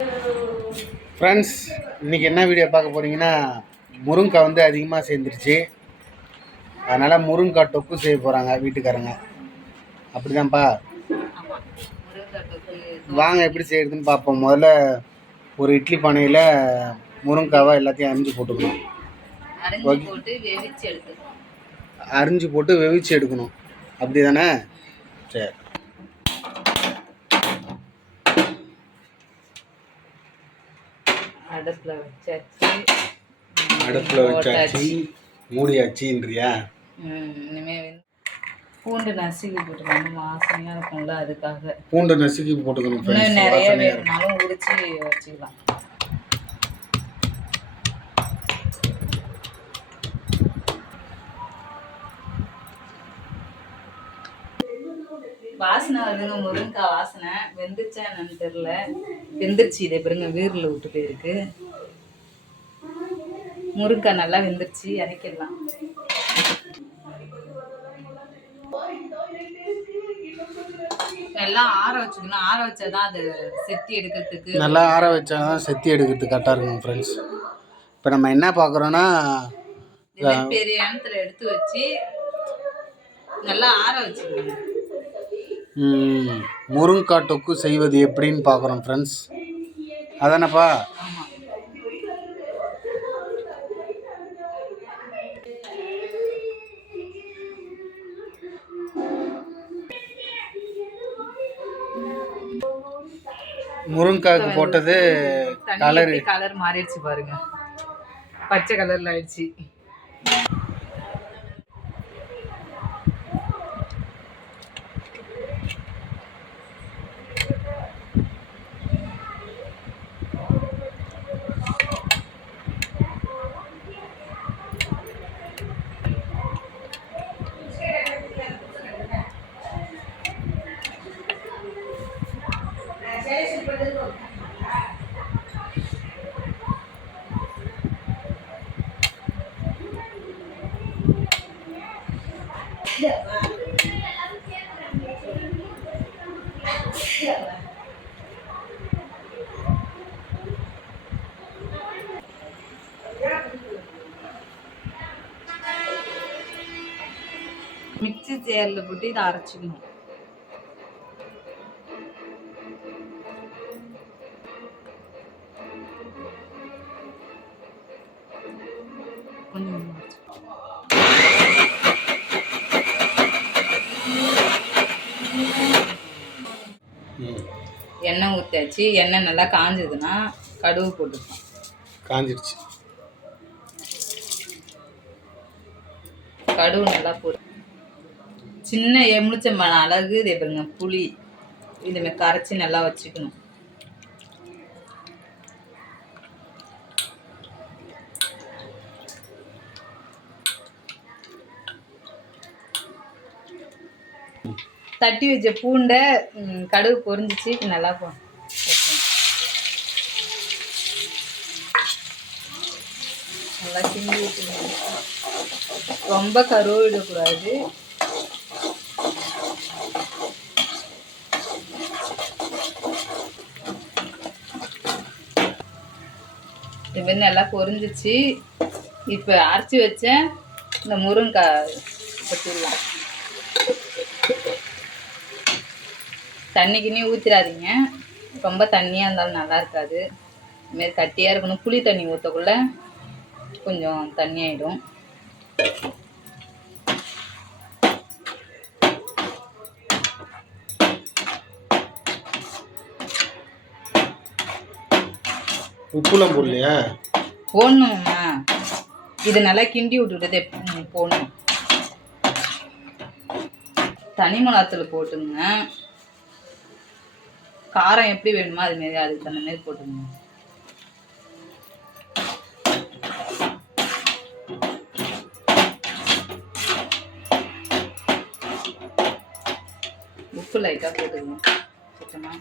Friends இன்றைக்கி என்ன video பார்க்க போகிறீங்கன்னா முருங்கைக்காய் வந்து அதிகமாக சேர்ந்துருச்சு. அதனால் முருங்கைக்காய் தொக்கு செய்ய போகிறாங்க வீட்டுக்காரங்க. அப்படிதான்ப்பா. முருங்கை வாங்க எப்படி செய்யறதுன்னு பார்ப்போம். முதல்ல ஒரு இட்லி பானையில் முருங்கைக்காவை எல்லாத்தையும் அரிஞ்சு போட்டுக்கணும். அரிஞ்சு போட்டு வெவிச்சு எடுக்கணும். அப்படி தானே சரி. அடுப்பில் வச்சாச்சு. அடுப்பில் வச்சாச்சு. மூடியாச்சின்றியா ம், இனிமே வந்து பூண்டு நசுக்கி போட்டுக்கணும். வாசனையாக இருக்கும்ல அதுக்காக. பூண்டு நசுக்கி போட்டுக்கணும் நிறைய வேணும்னாலும் உரிச்சு வச்சுக்கலாம். வாசனை வருதுங்க முருங்கைக்காய் வாசனை. வெந்துச்சா என்னன்னு தெரில வெந்துருச்சு இதை பாருங்க வீரில் விட்டு போயிருக்கு முருங்கைக்காய் நல்லா வெந்துருச்சு இறக்கிடலாம் எல்லாம் ஆற வச்சுக்கணும். ஆற வச்சாதான் அது செத்தி எடுக்கிறதுக்கு நல்லா ஆற வச்சா தான் செத்தி எடுக்கிறதுக்கு கரெக்டாக இருக்கும் ஃப்ரெண்ட்ஸ் இப்போ நம்ம என்ன பார்க்குறோன்னா பெரிய இடத்துல எடுத்து வச்சு நல்லா ஆற வச்சுக்கணும். ம், முருங்கைக்காய் தொக்கு செய்வது எப்படின்னு பார்க்குறோம் ஃப்ரெண்ட்ஸ் அதானப்பா? ஆமா முருங்கைக்காய்க்கு போட்டது கலரு கலர் மாறிடுச்சு பாருங்க. பச்சை கலர்ல ஆயிடுச்சு. மிக்சி சேரில் போட்டு இதை அரைச்சிக்கணும். எண்ணெய் ஊற்றியாச்சு எண்ணெய் நல்லா காஞ்சதுன்னா கடுகு போட்டுக்கலாம். காஞ்சிடுச்சு கடுகு நல்லா போட்டு சின்ன எலுமிச்சம்பழம் அழகு இதே பாருங்க புளி இதுமாதிரி கரைச்சி நல்லா வச்சுக்கணும். தட்டி வச்ச பூண்டை கடுகு பொரிஞ்சிச்சு நல்லா போ நல்லா கிண்டி விட்டுக்கணும் ரொம்ப கருவிடக்கூடாது. இது மாதிரி நல்லா பொரிஞ்சிச்சு. இப்போ அரைச்சி வச்சேன் இந்த முருங்கைக்காய் கொட்டிடலாம் தண்ணி கிண்ணி ஊற்றிடாதீங்க ரொம்ப தண்ணியாக இருந்தாலும் நல்லா இருக்காது. இதுமாரி கட்டியாக இருக்கணும். புளி தண்ணி ஊற்றக்குள்ள கொஞ்சம் தண்ணியாயிடும் உப்புலாம் போடலையா? போடணும்மா. இது நல்லா கிண்டி விட்டுட்டு போடணும். தனி மிளகாத்தூள் போட்டுங்க காரம் எப்படி வேணுமோ அது மாரி அதுக்கு தகுந்த மாதிரி போட்டுக்கணும் உப்பு லைட்டாக போட்டுக்கணும் சுத்தமாக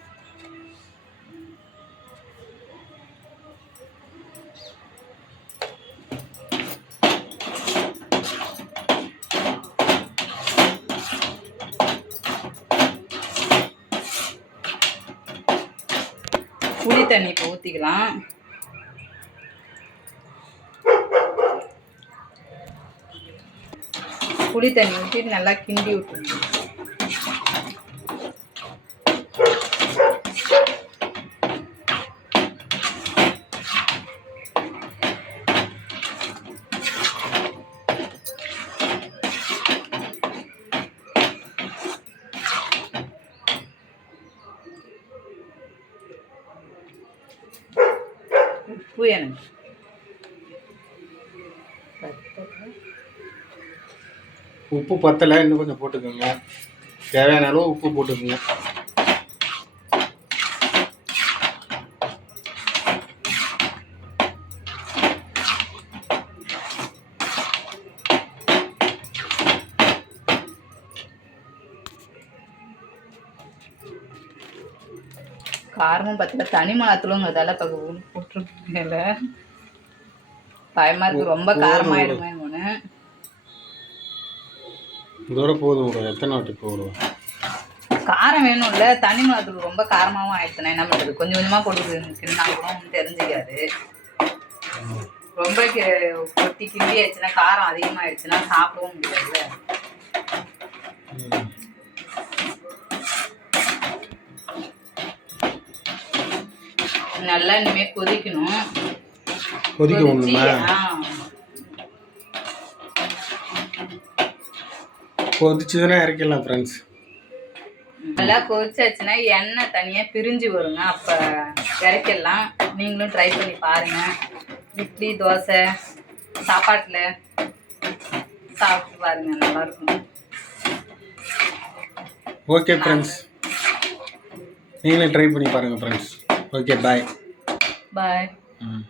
தண்ணி இப்போ ஊற்றிக்கலாம் புளி தண்ணி ஊற்றிட்டு நல்லா கிண்டி விட்டுருங்க உப்பு எனக்கு உப்பு பத்தலை இன்னும் கொஞ்சம் போட்டுக்கோங்க. தேவையான அளவு உப்பு போட்டுக்கோங்க. காரமும் பத்தல தனி மிளகாத்தூளுங்கிறதால இப்போ போட்டுருக்கேன்ல பயமா இருக்கு ரொம்ப காரமாயிடுமே ஒன்று இதோட போதும் எத்தனை வாட்டி போடுவோம் காரம் வேணும்ல. தனி மிளகாத்தூள் ரொம்ப காரமாகவும் ஆயிடுச்சுனா என்ன பண்ணுறது கொஞ்சம் கொஞ்சமாக போட்டுக்கின்னா கூட ஒன்றும் தெரிஞ்சுக்காது. ரொம்ப கொட்டி கிண்டி ஆயிடுச்சுன்னா காரம் அதிகமாகிடுச்சுன்னா சாப்பிடவும் முடியாதுல்ல. நல்லா இனிமேல் கொதிக்கணும். கொதிக்க ஆ, கொதிச்சதுன்னா இறக்கிடலாம் ஃப்ரெண்ட்ஸ் நல்லா கொதிச்சாச்சுன்னா எண்ணெய் தனியாக பிரிஞ்சு வருங்க. அப்போ இறக்கிடலாம். நீங்களும் ட்ரை பண்ணி பாருங்க. இட்லி தோசை சாப்பாட்டில் சாப்பிட்டு பாருங்க நல்லாயிருக்கும் ஓகே ஃப்ரெண்ட்ஸ் நீங்களே ட்ரை பண்ணி பாருங்கள் ஃப்ரெண்ட்ஸ் ஓகே பாய் பாய் ம்